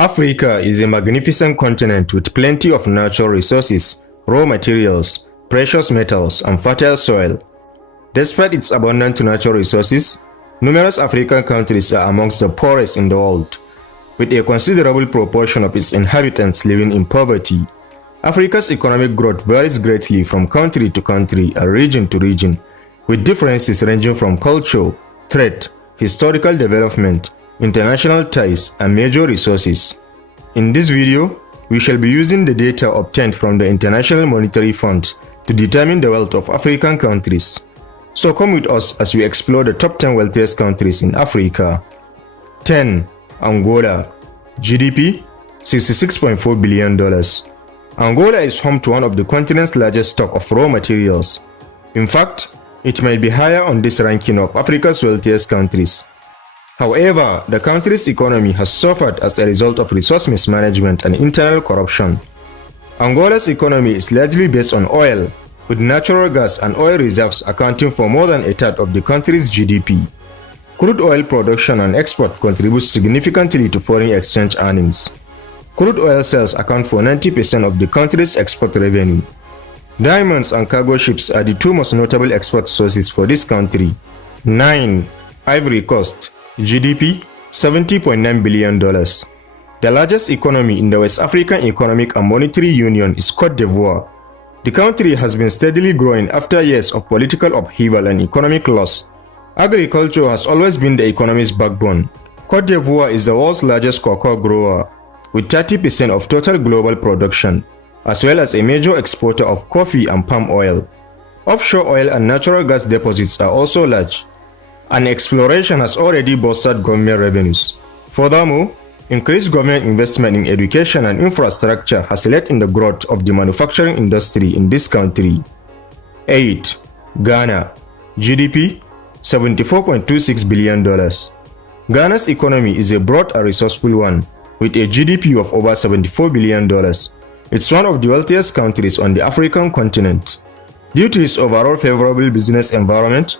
Africa is a magnificent continent with plenty of natural resources, raw materials, precious metals, and fertile soil. Despite its abundant natural resources, numerous African countries are amongst the poorest in the world, with a considerable proportion of its inhabitants living in poverty. Africa's economic growth varies greatly from country to country and region to region, with differences ranging from culture, trade, historical development, international ties, and major resources. In this video, we shall be using the data obtained from the International Monetary Fund to determine the wealth of African countries. So come with us as we explore the top 10 wealthiest countries in Africa. 10. Angola. GDP $66.4 billion. Angola is home to one of the continent's largest stock of raw materials. In fact, it might be higher on this ranking of Africa's wealthiest countries. However, the country's economy has suffered as a result of resource mismanagement and internal corruption. Angola's economy is largely based on oil, with natural gas and oil reserves accounting for more than a third of the country's GDP. Crude oil production and export contribute significantly to foreign exchange earnings. Crude oil sales account for 90% of the country's export revenue. Diamonds and cargo ships are the two most notable export sources for this country. 9. Ivory Coast. GDP $70.9 billion. The largest economy in the West African Economic and Monetary Union is Côte d'Ivoire. The country has been steadily growing after years of political upheaval and economic loss. Agriculture has always been the economy's backbone. Côte d'Ivoire is the world's largest cocoa grower, with 30% of total global production, as well as a major exporter of coffee and palm oil. Offshore oil and natural gas deposits are also large, and exploration has already bolstered government revenues. Furthermore, increased government investment in education and infrastructure has led in the growth of the manufacturing industry in this country. 8. Ghana. GDP $74.26 billion. Ghana's economy is a broad and resourceful one, with a GDP of over $74 billion. It's one of the wealthiest countries on the African continent. Due to its overall favorable business environment,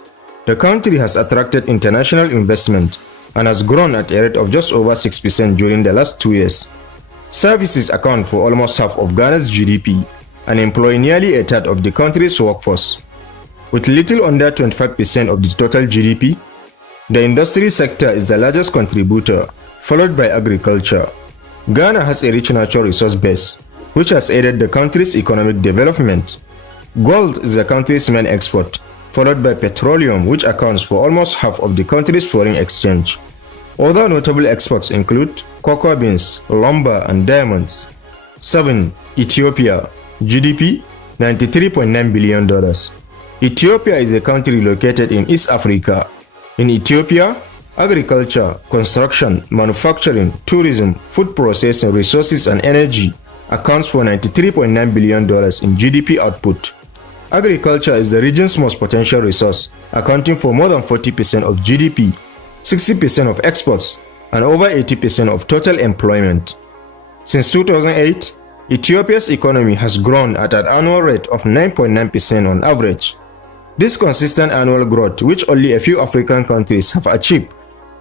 the country has attracted international investment and has grown at a rate of just over 6% during the last 2 years. Services account for almost half of Ghana's GDP and employ nearly a third of the country's workforce. With little under 25% of the total GDP, the industry sector is the largest contributor, followed by agriculture. Ghana has a rich natural resource base, which has aided the country's economic development. Gold is the country's main export, followed by petroleum, which accounts for almost half of the country's foreign exchange. Other notable exports include cocoa beans, lumber, and diamonds. 7. Ethiopia. GDP $93.9 billion. Ethiopia is a country located in East Africa. In Ethiopia, agriculture, construction, manufacturing, tourism, food processing, resources, and energy accounts for $93.9 billion in GDP output. Agriculture is the region's most potential resource, accounting for more than 40% of GDP, 60% of exports, and over 80% of total employment. Since 2008, Ethiopia's economy has grown at an annual rate of 9.9% on average. This consistent annual growth, which only a few African countries have achieved,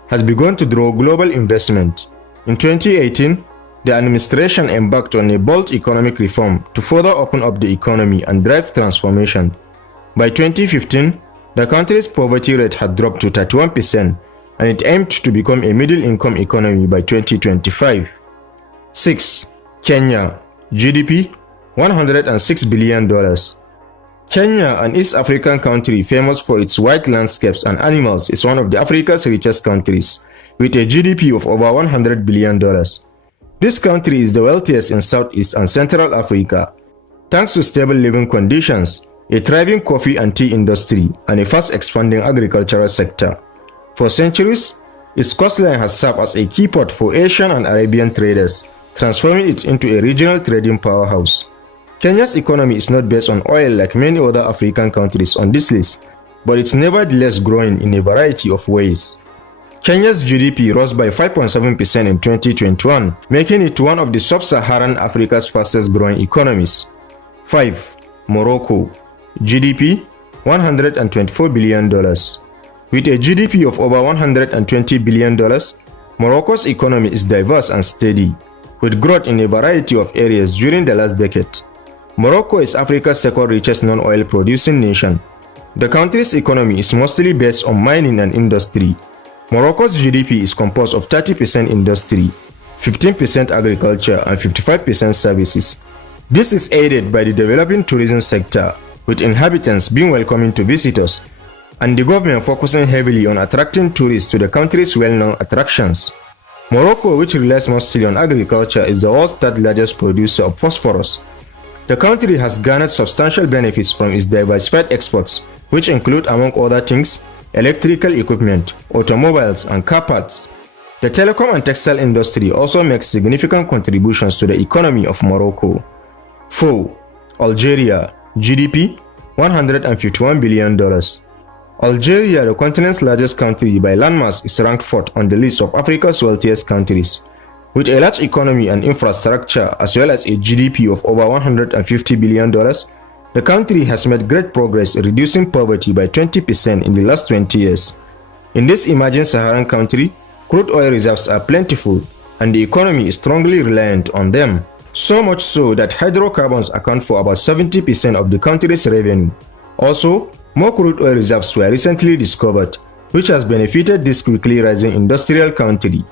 has begun to draw global investment. In 2018, the administration embarked on a bold economic reform to further open up the economy and drive transformation. By 2015, the country's poverty rate had dropped to 31%, and it aimed to become a middle-income economy by 2025. 6. Kenya. GDP $106 billion. Kenya, an East African country famous for its wide landscapes and animals, is one of Africa's richest countries, with a GDP of over $100 billion. This country is the wealthiest in Southeast and Central Africa, thanks to stable living conditions, a thriving coffee and tea industry, and a fast-expanding agricultural sector. For centuries, its coastline has served as a key port for Asian and Arabian traders, transforming it into a regional trading powerhouse. Kenya's economy is not based on oil like many other African countries on this list, but it's nevertheless growing in a variety of ways. Kenya's GDP rose by 5.7% in 2021, making it one of the sub-Saharan Africa's fastest growing economies. 5. Morocco. GDP $124 billion. With a GDP of over $120 billion, Morocco's economy is diverse and steady, with growth in a variety of areas during the last decade. Morocco is Africa's second richest non-oil producing nation. The country's economy is mostly based on mining and industry. Morocco's GDP is composed of 30% industry, 15% agriculture, and 55% services. This is aided by the developing tourism sector, with inhabitants being welcoming to visitors, and the government focusing heavily on attracting tourists to the country's well-known attractions. Morocco, which relies mostly on agriculture, is the world's third largest producer of phosphorus. The country has garnered substantial benefits from its diversified exports, which include, among other things, electrical equipment, automobiles, and car parts. The telecom and textile industry also makes significant contributions to the economy of Morocco. 4. Algeria, GDP $151 billion. Algeria, the continent's largest country by landmass, is ranked 4th on the list of Africa's wealthiest countries. With a large economy and infrastructure as well as a GDP of over $150 billion, the country has made great progress in reducing poverty by 20% in the last 20 years. In this emerging Saharan country, crude oil reserves are plentiful and the economy is strongly reliant on them. So much so that hydrocarbons account for about 70% of the country's revenue. Also, more crude oil reserves were recently discovered, which has benefited this quickly rising industrial country.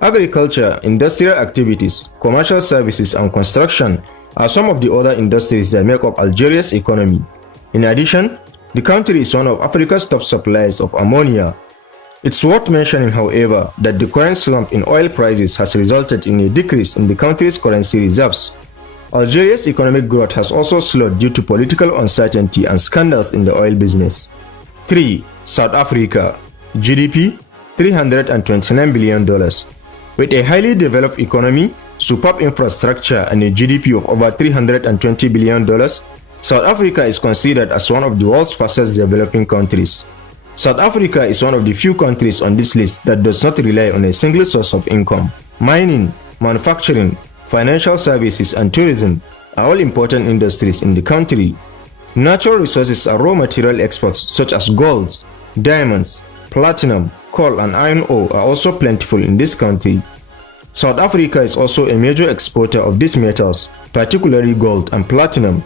Agriculture, industrial activities, commercial services, and construction are some of the other industries that make up Algeria's economy. In addition, the country is one of Africa's top suppliers of ammonia. It's worth mentioning, however, that the current slump in oil prices has resulted in a decrease in the country's currency reserves. Algeria's economic growth has also slowed due to political uncertainty and scandals in the oil business. 3. South Africa, GDP $329 billion. With a highly developed economy, superb infrastructure, and a GDP of over $320 billion, South Africa is considered as one of the world's fastest developing countries. South Africa is one of the few countries on this list that does not rely on a single source of income. Mining, manufacturing, financial services, and tourism are all important industries in the country. Natural resources and raw material exports such as gold, diamonds, platinum, coal, and iron ore are also plentiful in this country. South Africa is also a major exporter of these metals, particularly gold and platinum.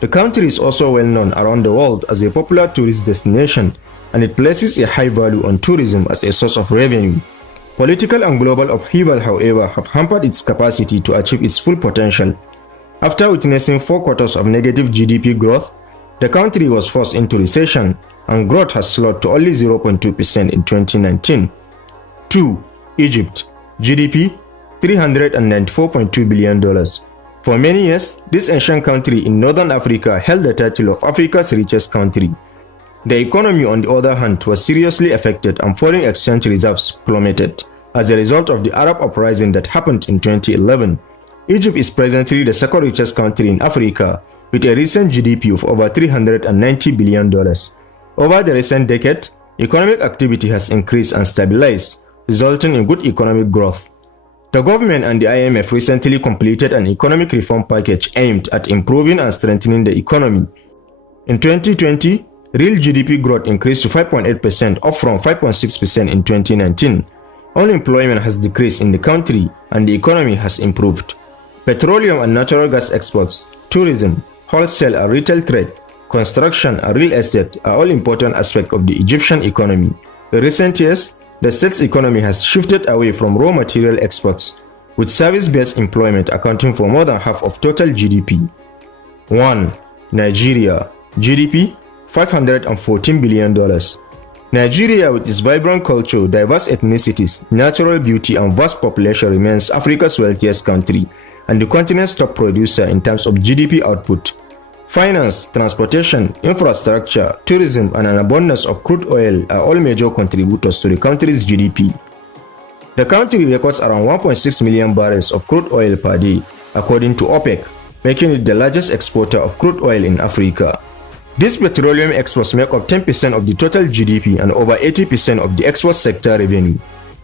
The country is also well known around the world as a popular tourist destination, and it places a high value on tourism as a source of revenue. Political and global upheaval, however, have hampered its capacity to achieve its full potential. After witnessing 4 quarters of negative GDP growth, the country was forced into recession, and growth has slowed to only 0.2% in 2019. 2. Egypt, GDP $394.2 billion. For many years, this ancient country in northern Africa held the title of Africa's richest country. The economy, on the other hand, was seriously affected and foreign exchange reserves plummeted as a result of the Arab uprising that happened in 2011. Egypt is presently the second richest country in Africa, with a recent GDP of over $390 billion. Over the recent decade, economic activity has increased and stabilized, resulting in good economic growth. The government and the IMF recently completed an economic reform package aimed at improving and strengthening the economy. In 2020, real GDP growth increased to 5.8%, up from 5.6% in 2019. Unemployment has decreased in the country and the economy has improved. Petroleum and natural gas exports, tourism, wholesale and retail trade, construction and real estate are all important aspects of the Egyptian economy. In recent years, the state's economy has shifted away from raw material exports, with service-based employment accounting for more than half of total GDP. 1. Nigeria, GDP $514 billion. Nigeria, with its vibrant culture, diverse ethnicities, natural beauty, and vast population, remains Africa's wealthiest country and the continent's top producer in terms of GDP output. Finance, transportation, infrastructure, tourism, and an abundance of crude oil are all major contributors to the country's GDP. The country records around 1.6 million barrels of crude oil per day, according to OPEC, making it the largest exporter of crude oil in Africa. These petroleum exports make up 10% of the total GDP and over 80% of the export sector revenue.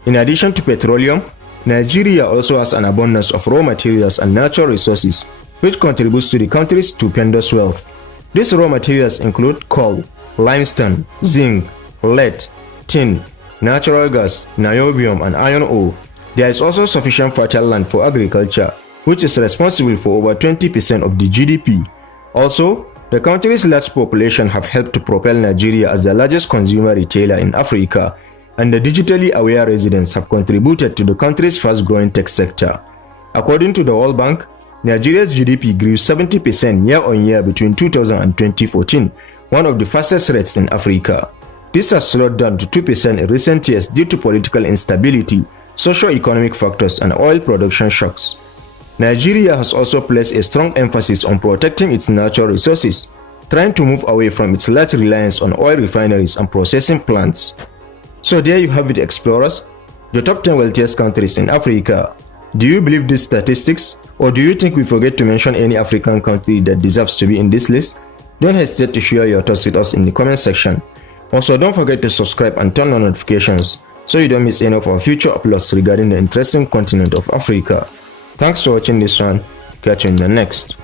In addition to petroleum, Nigeria also has an abundance of raw materials and natural resources, which contributes to the country's stupendous wealth. These raw materials include coal, limestone, zinc, lead, tin, natural gas, niobium, and iron ore. There is also sufficient fertile land for agriculture, which is responsible for over 20% of the GDP. Also, the country's large population have helped to propel Nigeria as the largest consumer retailer in Africa, and the digitally aware residents have contributed to the country's fast-growing tech sector. According to the World Bank, Nigeria's GDP grew 70% year-on-year between 2000 and 2014, one of the fastest rates in Africa. This has slowed down to 2% in recent years due to political instability, socio-economic factors, and oil production shocks. Nigeria has also placed a strong emphasis on protecting its natural resources, trying to move away from its large reliance on oil refineries and processing plants. So there you have it, explorers, the top 10 wealthiest countries in Africa. Do you believe these statistics, or do you think we forget to mention any African country that deserves to be in this list? Don't hesitate to share your thoughts with us in the comment section. Also, don't forget to subscribe and turn on notifications so you don't miss any of our future uploads regarding the interesting continent of Africa. Thanks for watching this one. Catch you in the next.